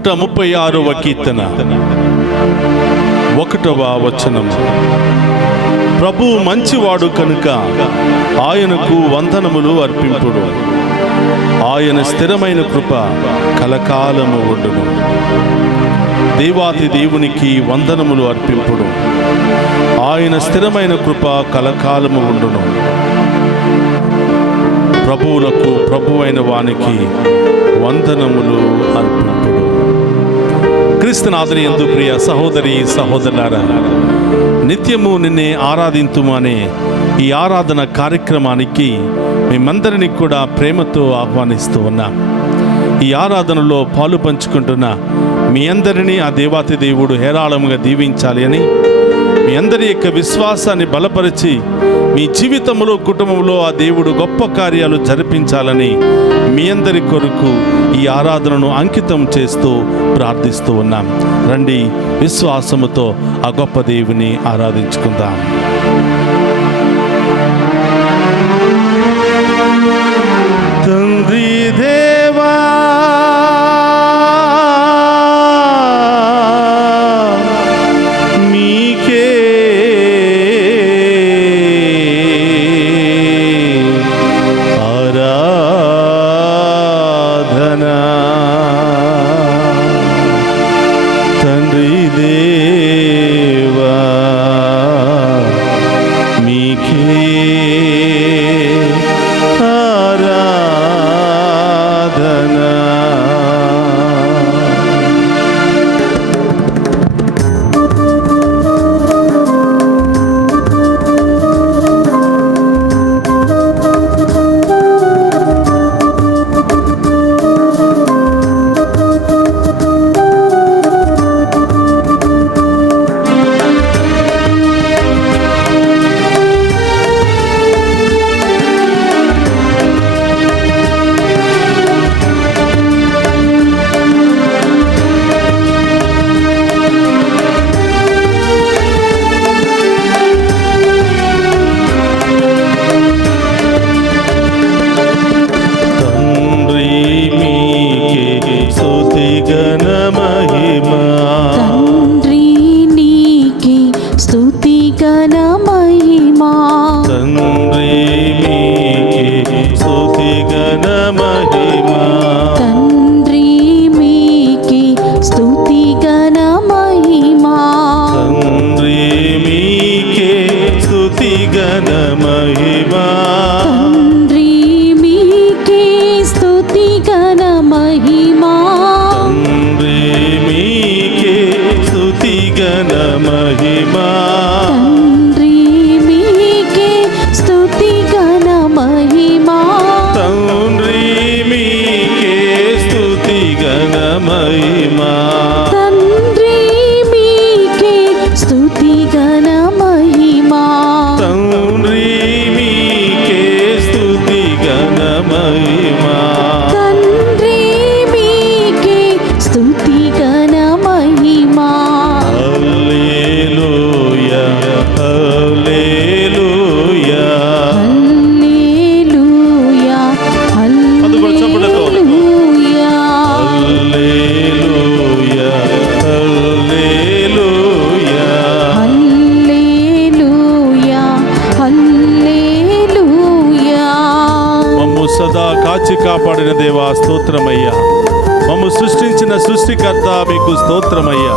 136వ కీర్తన 1వ వచనము. ప్రభువు మంచివాడు కనుక ఆయనకు వందనములు అర్పింపుడు. ఆయన స్థిరమైన కృప కలకాలము ఉండును. దేవాతి దేవునికి వందనములు అర్పింపుడు. ఆయన స్థిరమైన కృప కలకాలము ఉండును. ప్రభువులకు ప్రభువైన వానికి వందనములు అర్పింపుడు. క్రీస్తునాథుని యందు ప్రియ సహోదరి సహోదరులారా, నిత్యము నిన్నే ఆరాధింతుము అనే ఈ ఆరాధన కార్యక్రమానికి మేమందరినీ కూడా ప్రేమతో ఆహ్వానిస్తూ ఉన్నాం. ఈ ఆరాధనలో పాలు పంచుకుంటున్న మీ అందరినీ ఆ దేవాతి దేవుడు హేరాళముగా దీవించాలి అని, మీ అందరి యొక్క విశ్వాసాన్ని బలపరిచి మీ జీవితంలో కుటుంబంలో ఆ దేవుడు గొప్ప కార్యాలు జరిపించాలని మీ అందరి కొరకు ఈ ఆరాధనను అంకితం చేస్తూ ప్రార్థిస్తూ ఉన్నాం. రండి, విశ్వాసముతో ఆ గొప్ప దేవుని ఆరాధించుకుందాం. తండ్రి దేవా, మీకే ఆరాధన. తండ్రి దేవా, మీకే కాపాడిన దేవా స్తోత్రమయ్యా. మమ్ము సృష్టించిన సృష్టికర్త మీకు స్తోత్రమయ్యా.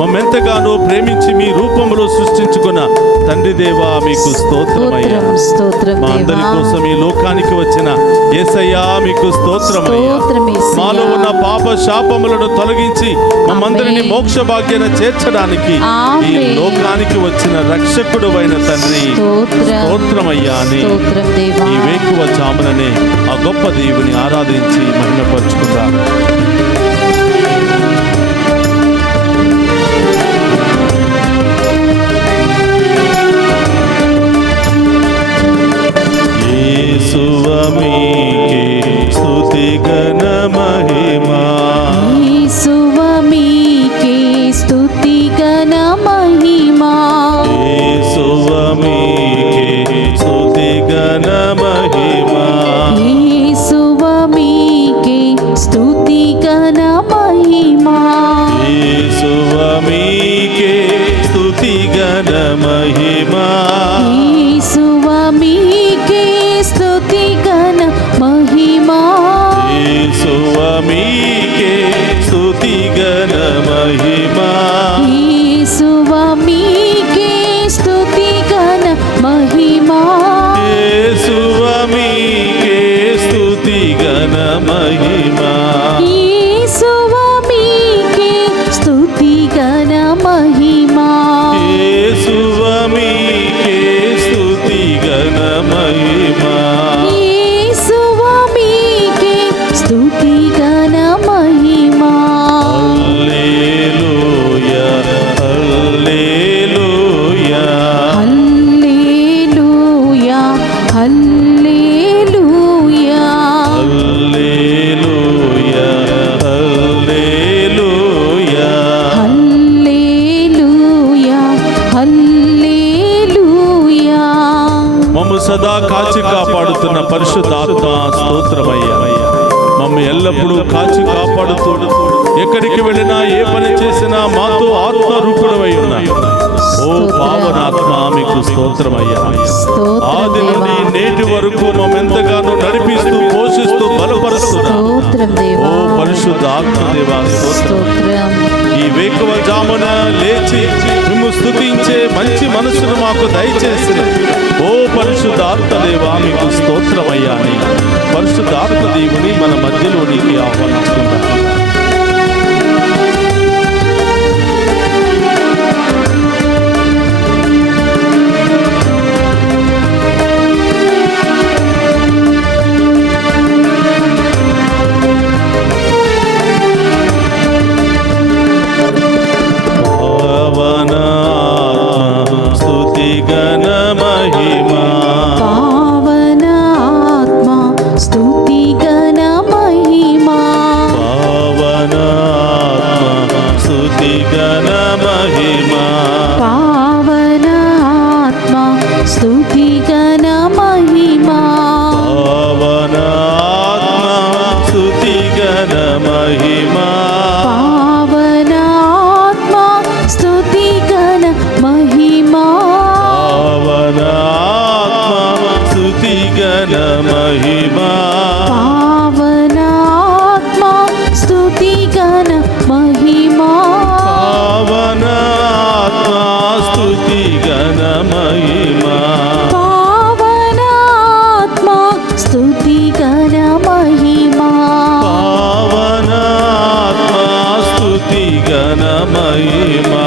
మమ్మెంతగానో ప్రేమించి మీ రూపంలో సృష్టించుకున్న తండ్రి దేవా మీకు స్తోత్రమయ్యా. మా అందరి కోసం ఈ లోకానికి వచ్చిన యేసయ్యా మీకు స్తోత్రమయ్యా. మాలో ఉన్న పాప శాపములను తొలగించి మమ్మందరిని మోక్ష భాగ్యాన చేర్చడానికి ఈ లోకానికి వచ్చిన రక్షకుడు అయిన తండ్రి స్తోత్రమయ్యా అని ఈ వేకువ జాముననే ఆ గొప్ప దేవుని ఆరాధించి మహిమపరుచుకుందాం. యేసువమీకే స్తుతి ఘన మహిమా. యేసువమీకే స్తుతి ఘన మహిమా. యేసువమీకే స్తుతి ఘన మహిమా. యేసువమీకే స్తుతి ఘన మహిమా. మహిమా. యేసువా మీకే స్తుతి ఘన మహిమా. యేసువా మీకే స్తుతి ఘన మహిమా. యేసువా మీకే స్తుతి ఘన మహిమా. హల్లెలూయా హల్లెలూయా హల్లెలూయా హల్లెలూయా హల్లెలూయా హల్లెలూయా. హల్లెలూయా హల్లెలూయా. మమ్ము సదా కాచి కాపాడుతున్న పరిశుద్ధాత్మ స్తోత్రమయ్యా. మమ్ము ఎల్లప్పుడూ కాచి కాపాడుతూ ఎక్కడికి వెళ్ళినా ఏ పని చేసినా మాతో ఆత్మ రూపుడవై ఉన్నా ఓ పావనాత్మ మీకు స్తోత్రమయ్యా. ఆది నుండి నేటి వరకు మమ్మెంతగానో నడిపిస్తూ పోషిస్తూ బలపరుస్తున్నా స్తోత్రం ఓ దేవా. పరిశుద్ధ ఆత్మదేవా స్తోత్రం. స్తోత్రం. ఈ వేకువ జామున లేచి మేము స్తుతించే మంచి మనసును మాకు దయచేసిన ఓ పరిశుద్ధ ఆత్మదేవా మీకు స్తోత్రమయ్యా అని పరిశుద్ధ ఆత్మదేవుని మన మధ్యలోనికి ఆహ్వానించుకుందాం. స్తుతి గణ మహిమా. పావన ఆత్మ స్తుతి ఘన మహిమా. పావన స్తుతి గణ మహిమా. పావన ఆత్మ స్తుతి ఘన మహిమా. పావన స్తుతి గణ మహిమా. పావన ఆత్మ స్తుతి ఘన మహిమా. పావన స్తుతి గణ మహిమా. పావన ఆత్మ స్తుతి ఘన మహిమా. పావన స్తుతి గణ మహిమా. పావన ఆత్మ స్తుతి ఘన మహిమా. పావన స్తుతి గణ మహిమా.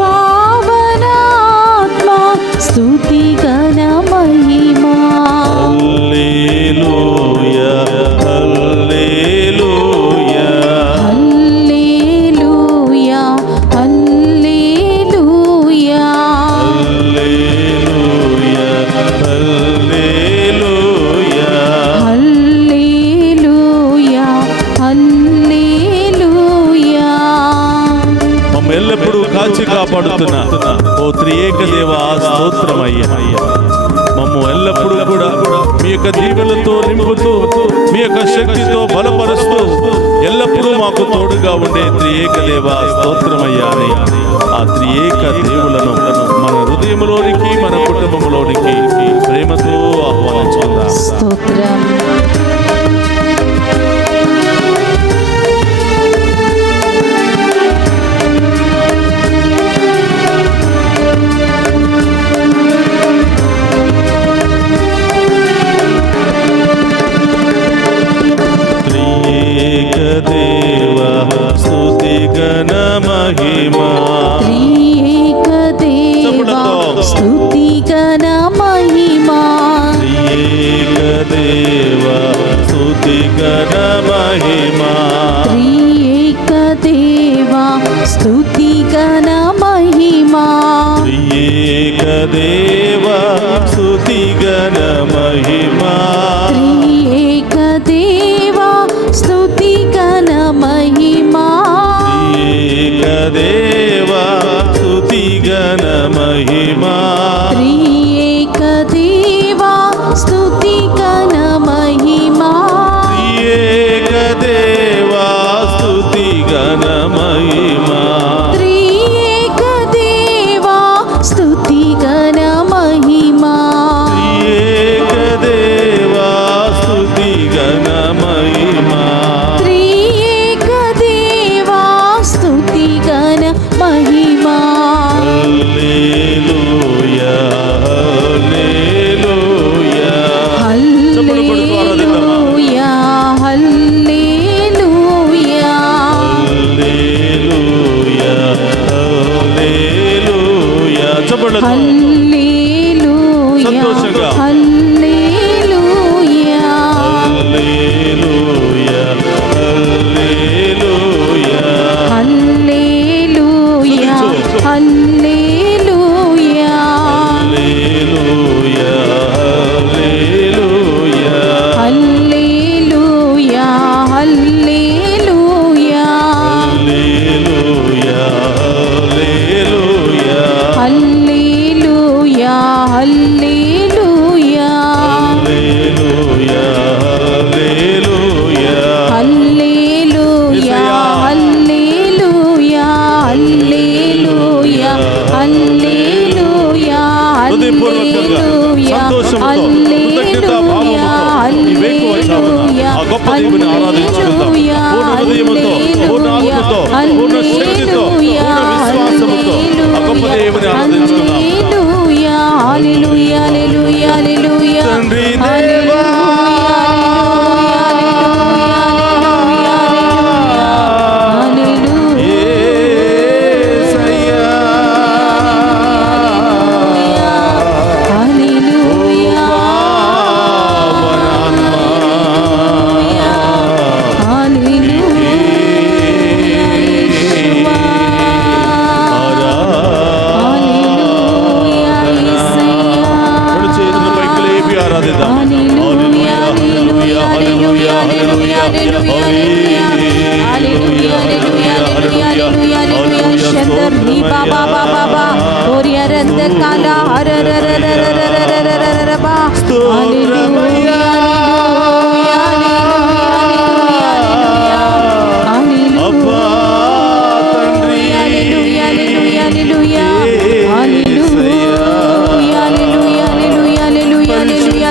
పావన ఆత్మ స్తుతి ఘన మహిమా. హల్లెలూయా హల్లెలూయా హల్లెలూయా హల్లెలూయా. హల్లెలూయా హల్లెలూయా. హల్లెలూయా హల్లెలూయా. మమ్మ ఎల్లప్పుడూ కాచి కాపాడుతున్న ఓ త్రియేక దేవ స్తోత్రమయ్యా. మమ్ము ఎల్లప్పుడూ కూడా మీ యొక్క దీవెనలతో నింపుతూ మీ యొక్క శక్తితో బలపరుస్తూ ఎల్లప్పుడూ మాకు తోడుగా ఉండే త్రియేక దేవ స్తోత్రమయ్యా అని ఆ త్రియేక దేవులను మన హృదయంలోనికి మన కుటుంబంలోనికి ప్రేమతో ఆహ్వానించుకుందాం. స్తోత్రం. త్రియేక దేవ స్తుతి గణ మహిమా. త్రియేక దేవా స్తుతి ఘన మహిమా. త్రియేక దేవ స్తుతి గణ మహిమా. త్రియేక దేవా స్తుతి ఘన మహిమా. త్రియేక దేవ స్తుతి గణ మహిమా. త్రియేక దేవా స్తుతి ఘన మహిమా. త్రియేక దేవ స్తుతి గణ మహిమా. త్రియేక దేవా స్తుతి ఘన మహిమా. త్రియేక దేవ స్తుతి గణ మహిమా. త్రియేక దేవా స్తుతి ఘన మహిమా. త్రియేక దేవ స్తుతి గణ మహిమా. త్రియేక దేవా స్తుతి ఘన హల్లెలూయా హల్లెలూయా హల్లెలూయా హల్లెలూయా హల్లెలూయా హల్లెలూయా హల్లెలూయా హల్లెలూయా హల్లెలూయా హల్లెలూయా హృదయపూర్వకంగా సంతోషంతో కృతజ్ఞతా భావముతో ఈ వేకువజామున ఆ గొప్ప దేవుని ఆరాధించుకుందాం. పూర్ణ హృదయముతో, పూర్ణ ఆత్మతో, పూర్ణ శక్తితో, పూర్ణ విశ్వాసముతో ఆ గొప్ప దేవుని ఆరాధించుకుందాం. హల్లెలూయా హల్లెలూయా హల్లెలూయా తండ్రి హల్లెలూయా యేసయ్యా హల్లెలూయా హల్లెలూయా యేషువా హల్లెలూయా యేసయ్యా రెండు చేతులు పైకి లేపి ఆరాధిద్దాం. హల్లెలూయా హల్లెలూయా హల్లెలూయా హల్లెలూయా హల్లెలూయా హల్లెలూయా హల్లెలూయా శందర్ నీ బాబా బాబా ఓరియా రంద కాలా హరరరరరరరరరరరబా హల్లెలూయా అబ్బా తండ్రి హల్లెలూయా హల్లెలూయా హల్లెలూయా హల్లెలూయా హల్లెలూయా హల్లెలూయా హల్లెలూయా హల్లెలూయా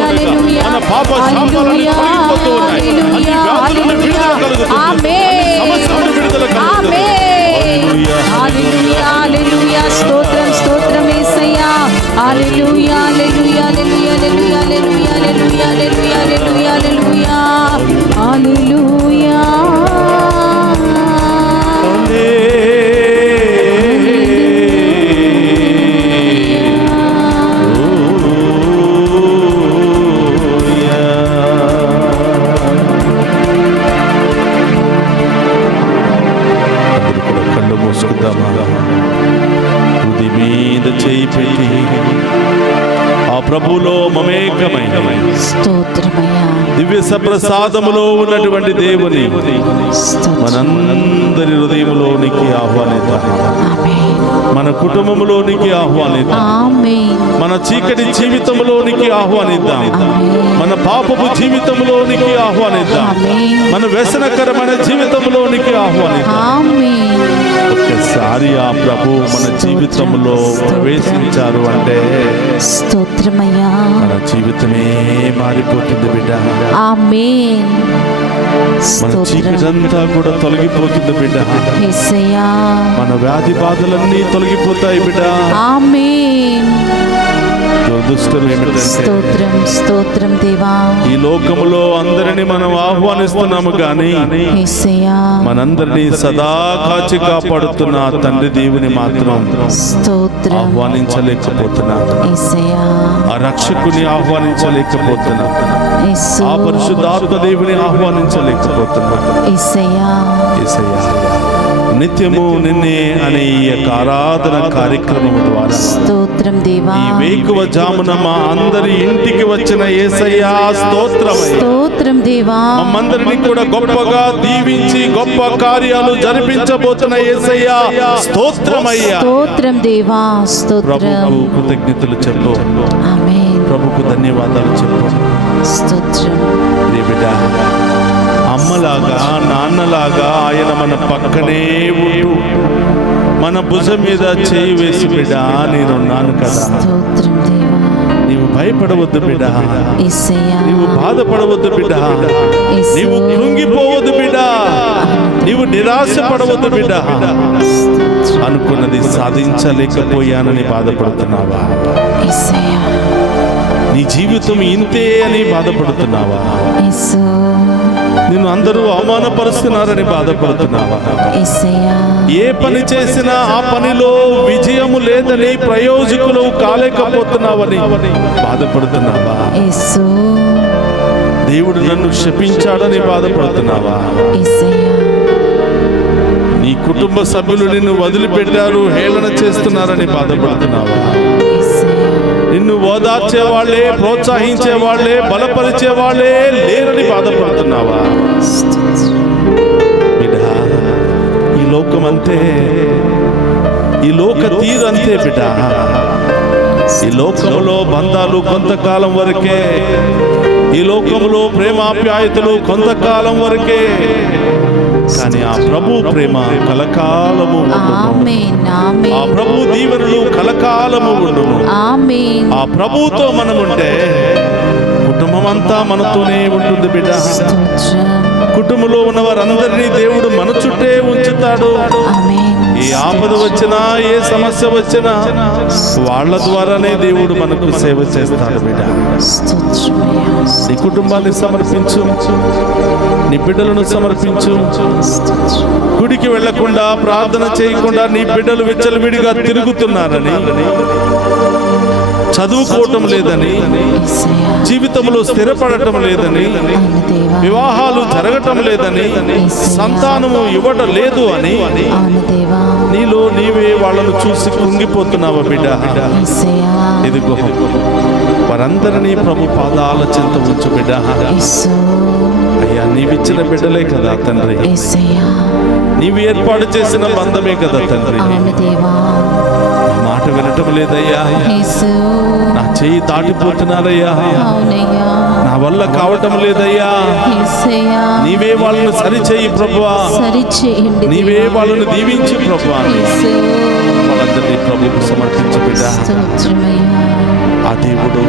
హల్లెలూయా మన పాప శాపాలన్నీ తొలగిపోతూ ఉన్నాయి. అన్ని వ్యాధుల నుండి విడుదల కలుగుతుంది. అన్ని సమస్యల నుండి విడుదల కలుగుతుంది. హల్లెలూయా స్తోత్రం స్తోత్రం యేసయ్యా హల్లెలూయా హల్లెలూయా హల్లెలూయా హల్లెలూయా హల్లెలూయా హల్లెలూయా హల్లెలూయా హల్లెలూయా కళ్ళు మూసుకుందామా? హృది మీద చేయి పెట్టి ఆ ప్రభువులో మమేకమై స్తోత్రమయ్యా దివ్య సప్రసాదములో ఉన్నటువంటి దేవుని మనందరి హృదయములోనికి ఆహ్వానిద్దాం. ఆమేన్ మన కుటుంబములోనికి ఆహ్వానిద్దాం. ఆమేన్ మన చీకటి జీవితంలోనికి ఆహ్వానిద్దాం. మన పాపపు జీవితంలోనికి ఆహ్వానిద్దాం. మన వ్యసనకరమైన జీవితంలోనికి ఆహ్వానిద్దాం. ఆమేన్ ఒక్కసారి ఆ ప్రభు మన జీవితంలో ప్రవేశించారు అంటే స్తోత్రమయ్యా మన జీవితమే మారిపోతుంది బిడ్డ. ఆమేన్ మన స్తోత్రం చీకటంతా కూడా తొలగిపోతుంది బిడ్డ. యేసయ్యా మన వ్యాధి బాధలన్నీ తొలగిపోతాయి బిడ్డ. ఆమేన్ దురదృష్టం ఏమిటంటే స్తోత్రం స్తోత్రం దేవా ఈ లోకములో అందరినీ మనం ఆహ్వానిస్తున్నాము కానీ యేసయ్యా మనందరినీ సదా కాచి కాపాడుతున్న ఆ తండ్రి దేవుని మాత్రం స్తోత్రం ఆహ్వానించలేకపోతున్నాం. యేసయ్యా ఆ రక్షకుని ఆహ్వానించలేకపోతున్నాం. యేసు ఆ పరిశుద్ధాత్మ దేవుని ఆహ్వానించలేకపోతున్నాం. యేసయ్యా యేసయ్యా, నిత్యము నిన్నే అనే ఈ యొక్క ఆరాధన కార్యక్రమం ద్వారా స్తోత్రం దేవా ఈ వేకువ జామున మా అందరి ఇంటికి వచ్చిన యేసయ్యా స్తోత్రమయ్యా. స్తోత్రం దేవా మమ్మందరినీ కూడా గొప్పగా దీవించి గొప్ప కార్యాలు జరిపించబోతున్న యేసయ్యా స్తోత్రమయ్యా. స్తోత్రం దేవా స్తోత్రం ప్రభుకు కృతజ్ఞతలు చెప్పు. ఆమేన్ ప్రభుకు ధన్యవాదాలు చెప్పు. స్తోత్రం ప్రియ బిడ్డ, అమ్మలాగా నాన్నలాగా ఆయన మన పక్కనే ఉంటూ మన భుజం మీద చేయి వేసి బిడ్డ నేనున్నాను కదా, స్తోత్రం దేవా నీవు భయపడవద్దు బిడ్డ, యేసయ్యా నీవు బాధపడవద్దు బిడ్డ, యేసు నీవు కృంగిపోవద్దు బిడ్డ, నీవు నిరాశ పడవద్దు బిడ్డ. అనుకున్నది సాధించలేకపోయానని బాధపడుతున్నావా? యేసయ్యా నీ జీవితం ఇంతే అని బాధపడుతున్నావా? యేసు నిన్ను అందరూ అవమానపరుస్తున్నారని బాధపడుతున్నావా? యేసయ్యా, ఏ పని చేసినా ఆ పనిలో విజయము లేదని, ప్రయోజకులు కాలేకపోతున్నావని బాధపడుతున్నావా? యేసు, దేవుడు నన్ను శపించాడని బాధపడుతున్నావా? యేసయ్యా, నీ కుటుంబ సభ్యులు నిన్ను వదిలిపెట్టారు, హేళన చేస్తున్నారని బాధపడుతున్నావా? యేసయ్యా, నిన్ను ఓదార్చే వాళ్ళే, ప్రోత్సహించే వాళ్ళే, బలపరిచే వాళ్ళే లేరని బాధపడుతున్నావా? బిడ్డా, ఈ లోకం అంతే, ఈ లోక తీరు అంతే బిడ్డా. ఈ లోకంలో బంధాలు కొంతకాలం వరకే, ఈ లోకంలో ప్రేమాప్యాయతలు కొంతకాలం వరకే, కానీ ఆ ప్రభు ప్రేమ కలకాలము ఉండును. ఆమేన్, ఆమేన్, ఆ ప్రభు దీవెనలు కలకాలము ఉండును. ఆమేన్. ఆ ప్రభుతో మనం ఉంటే కుటుంబం అంతా మనతోనే ఉంటుంది బిడ్డ. స్తోత్రం. కుటుంబంలో ఉన్న వారందరినీ దేవుడు మన చుట్టే ఉంచుతాడు. ఆమేన్. ఏ ఆపద వచ్చినా, ఏ సమస్య వచ్చినా వాళ్ళ ద్వారానే దేవుడు మనకు సేవ చేస్తాడు బిడ్డ. స్తోత్రమయ్యా. నీ కుటుంబాన్ని సమర్పించు, నీ బిడ్డలను సమర్పించు. స్తోత్రం. గుడికి వెళ్లకుండా, ప్రార్థన చేయకుండా నీ బిడ్డలు విచ్చలవిడిగా తిరుగుతున్నారని, చదువుకోవటం లేదని, యేసయ్యా, జీవితంలో స్థిరపడటం లేదని, అవును దేవా, వివాహాలు జరగటం లేదని, సంతానము ఇవ్వటం లేదు అని అవును దేవా, నీలో నీవే వాళ్ళను చూసి కుంగిపోతున్నావా బిడ్డ? యేసయ్యా, ఇదిగో వారందరినీ ప్రభు పాదాల చెంత ఉంచు బిడ్డ. యేసు, అయ్యా, నీవిచ్చిన బిడ్డలే కదా తండ్రి, యేసయ్యా, నీవు ఏర్పాటు చేసిన బంధమే కదా తండ్రి. అవును దేవా, నా మాట వినటం లేదయ్యా, యేసు, నా చెయ్యి దాటిపోతున్నారయ్యా, అవునయ్యా, నా వల్ల కావటం లేదయ్యా. యేసయ్యా, నీవే వాళ్ళను సరిచేయి ప్రభువా, సరిచేయండి నీవే దేవా. వాళ్ళను దీవించు ప్రభువా. యేసు, వాళ్ళందరినీ ప్రభువుకు సమర్పించు బిడ్డ. స్తోత్రమయ్యా. ఆ దేవుడు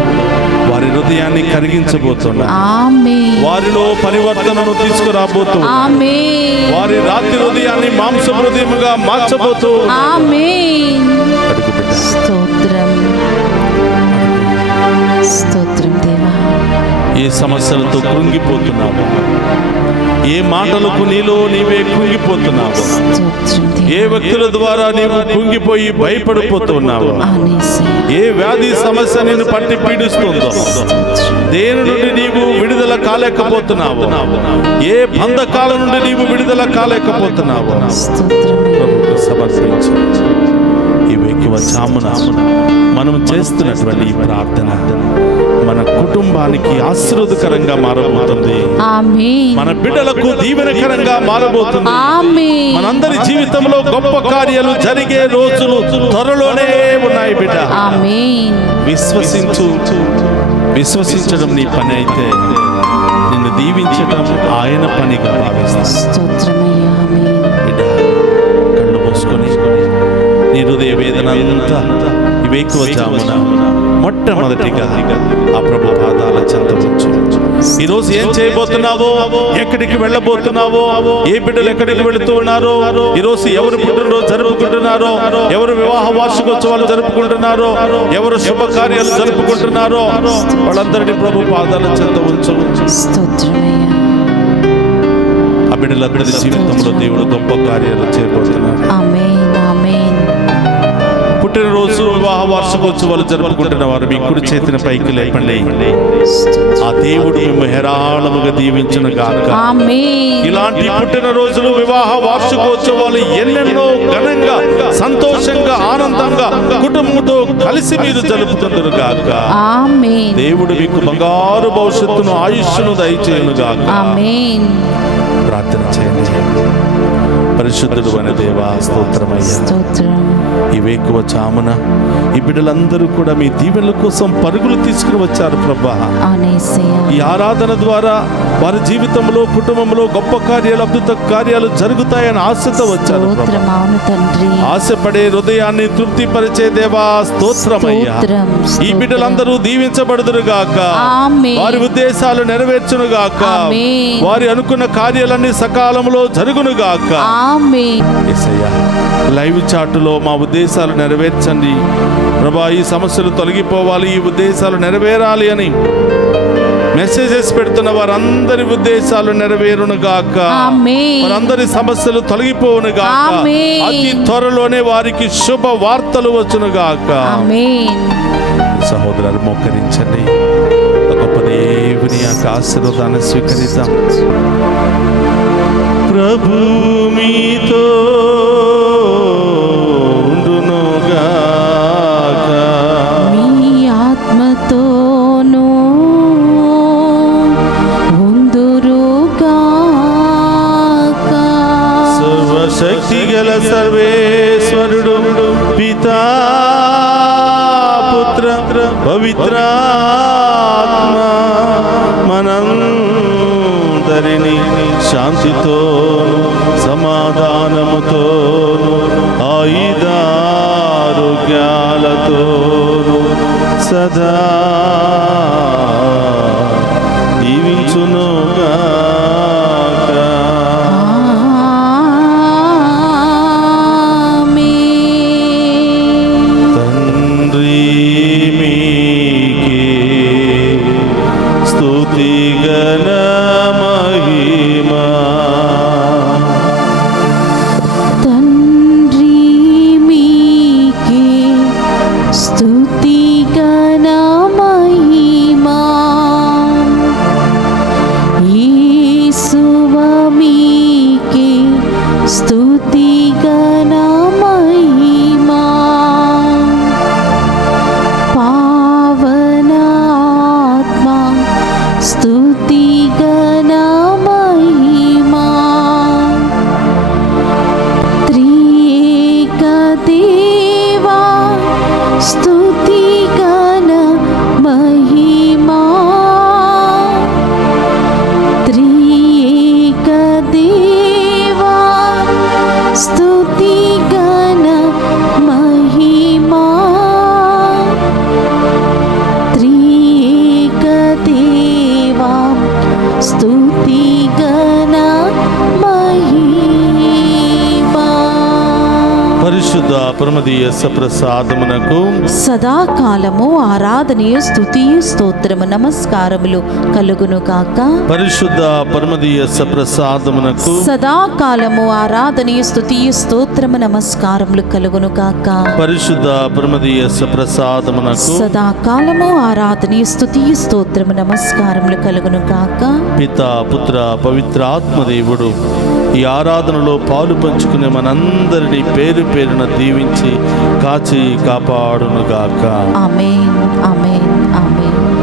వారి హృదయాన్ని కరిగించబోతున్నాడు, ఆమేన్, వారిలో పరివర్తనను తీసుకురాబోతున్నాడు, ఆమేన్, వారి రాత్రి హృదయాన్ని మాంస హృదయముగా మార్చబోతూ ఆమేన్. అడుగు బిడ్డ. స్తోత్రం, స్తోత్రం దేవా. ఏ సమస్యలతో కృంగిపోతున్నావు, ఏ మాటలకు నీలో నీవే కృంగిపోతున్నావు, స్తోత్రం ఏ దేవా. వ్యక్తుల ద్వారా నీవు కృంగిపోయి భయపడిపోతున్నావు, ఆనేసయ్యా. ఏ వ్యాధి సమస్య నిన్ను పట్టి పీడిస్తుందో, దేని నుండి నీవు విడుదల కాలేకపోతున్నావు, ఏ బంధకాల నుండి నీవు విడుదల కాలేకపోతున్నావు, స్తోత్రమయ్యా. ప్రభువుకు సమర్పించు. ఈ వెక్కువ చామున మనం చేస్తున్నటువంటి ఈ ప్రార్థన మన కుటుంబానికి ఆశీర్వాదకరంగా మారబోతుంది, ఆమేన్, మన బిడ్డలకు దీవెనకరంగా మారబోతుంది. ఆమేన్, మనందరి జీవితంలో గొప్ప కార్యాలు జరిగే రోజులు త్వరలోనే ఉన్నాయి బిడ్డ. ఆమేన్. విశ్వసించు. విశ్వసించడం నీ పని అయితే నిన్ను దీవించడం ఆయన పనిగా భావిస్తా. స్తోత్రమయ్యా. ఆమేన్. బిడ్డ, కళ్ళు మూసుకొని నీ హృదయ వేదన అంతా ఈ వేకువ జామున మొట్టమొదటిగా ఆ ప్రభు పాదాల చెంత ఉంచు. ఈరోజు ఏం చేయబోతున్నావో, ఎక్కడికి వెళ్ళబోతున్నావో, ఏ బిడ్డలు ఎక్కడికి వెళుతూ ఉన్నారో, ఈరోజు ఎవరు పుట్టినరోజు జరుపుకుంటున్నారో, ఎవరు వివాహ వార్షికోత్సవాలు జరుపుకుంటున్నారో, ఎవరు శుభకార్యాలు జరుపుకుంటున్నారో వాళ్ళందరినీ ప్రభు పాదాల చెంత ఉంచు. స్తోత్రమయ్యా. ఆ బిడ్డలందరి జీవితంలో దేవుడు గొప్ప కార్యాలు చేయబోతున్నారు. ఆమేన్, ఆమేన్. పుట్టినరోజు, వివాహ వార్షికోత్సవాలు జరుపుకుంటున్న వారు మీ కుడి చేతిని పైకి లేపండి. ఆ దేవుడు మేము హేరాళముగా దీవించును గాక. ఆమేన్. ఇలాంటి పుట్టినరోజులు, వివాహ వార్షికోత్సవాలు ఎన్నెన్నో ఘనంగా, సంతోషంగా, ఆనందంగా కుటుంబంతో కలిసి మీరు జరుపుతుందరు గాక. ఆమేన్, దేవుడు మీకు బంగారు భవిష్యత్తును, ఆయుష్ను దయచేయును గాక. ఆమేన్. ప్రార్థన చేయండి. పరిశుద్ధుడు అనే దేవా, స్తోత్రమయ్యా. స్తోత్రం. ఈ వేకువ చామున ఈ బిడ్డలందరూ కూడా మీ దీవెనల కోసం పరుగులు తీసుకుని వచ్చారు ప్రభా. ఆనేసయ్యా. ఈ ఆరాధన ద్వారా వారి జీవితంలో, కుటుంబంలో గొప్ప కార్యాలు, అద్భుత కార్యాలు జరుగుతాయని ఆశతో వచ్చారు ప్రభా. స్తోత్రం. అవును తండ్రి. ఆశపడే హృదయాన్ని తృప్తిపరిచే దేవా, స్తోత్రమయ్యా. స్తోత్రం, ఈ బిడ్డలందరూ దీవించబడుదురు గాక. ఆమేన్. వారి ఉద్దేశాలు నెరవేర్చును గాక. ఆమేన్. వారి అనుకున్న కార్యాలన్నీ సకాలంలో జరుగును గాక. ఆమేన్. యేసయ్యా, లైవ్ చాటులో మా ఉద్దేశాలు నెరవేర్చండి ప్రభా. ఈ సమస్యలు తొలగిపోవాలి, ఈ ఉద్దేశాలు నెరవేరాలి అని మెసేజెస్ పెడుతున్న వారందరి ఉద్దేశాలు నెరవేరును గాక. ఆమేన్. వారందరి సమస్యలు తొలగిపోవును గాక. ఆమేన్. అతి త్వరలోనే వారికి శుభ వార్తలు వచ్చును గాక. ఆమేన్. సహోదరులు మోకరించండి. గొప్ప దేవుని యొక్క ఆశీర్వాదాన్ని స్వీకరిద్దాం. ప్రభు మీతో ఉండునుగాక. మీ ఆత్మతోనూ ఉందురుగాక. సర్వశక్తి గల సర్వేశ్వరుడు పితా పుత్ర పవిత్రాత్మ మనందరినీ శాంతితో సమాధానముతో ఆయుధారోగ్యాలతో సదా దీవించునుగాక. ఆమేన్. తండ్రి మీకే స్తుతి గణ మహిమా. తండ్రి మీకే స్తుతి ఘన మహిమా. యేసువ మీకే స్తుతి ఘన మహిమా. పావన ఆత్మ స్తుతి ఘన మహిమా. త్రియేక దేవా స్తుతి ఘన మహిమా. త్రియేక దేవా స్తుతి ఘన మహిమా. త్రియేక దేవా స్తుతి ఘన మహిమా. పరిశుద్ధ పరమదీయ సప్రసాదమునకు సదాకాలము ఆరాధనయు స్తుతియు స్తోత్రము నమస్కారములు కలుగును గాక. పరిశుద్ధ పరమదీయ సప్రసాదమునకు సదాకాలము ఆరాధనయు స్తుతియు స్తోత్రము నమస్కారములు కలుగును గాక. పరిశుద్ధ పరమదీయ సప్రసాదమునకు సదాకాలము ఆరాధనయు స్తుతియు స్తోత్రము నమస్కారములు కలుగును గాక. పిత పుత్ర పవిత్రాత్మ దేవుడు ఈ ఆరాధనలో పాలు పంచుకునే మనందరినీ పేరు పేరున దీవించి కాచి కాపాడునుగాక. ఆమేన్. ఆమేన్. ఆమేన్.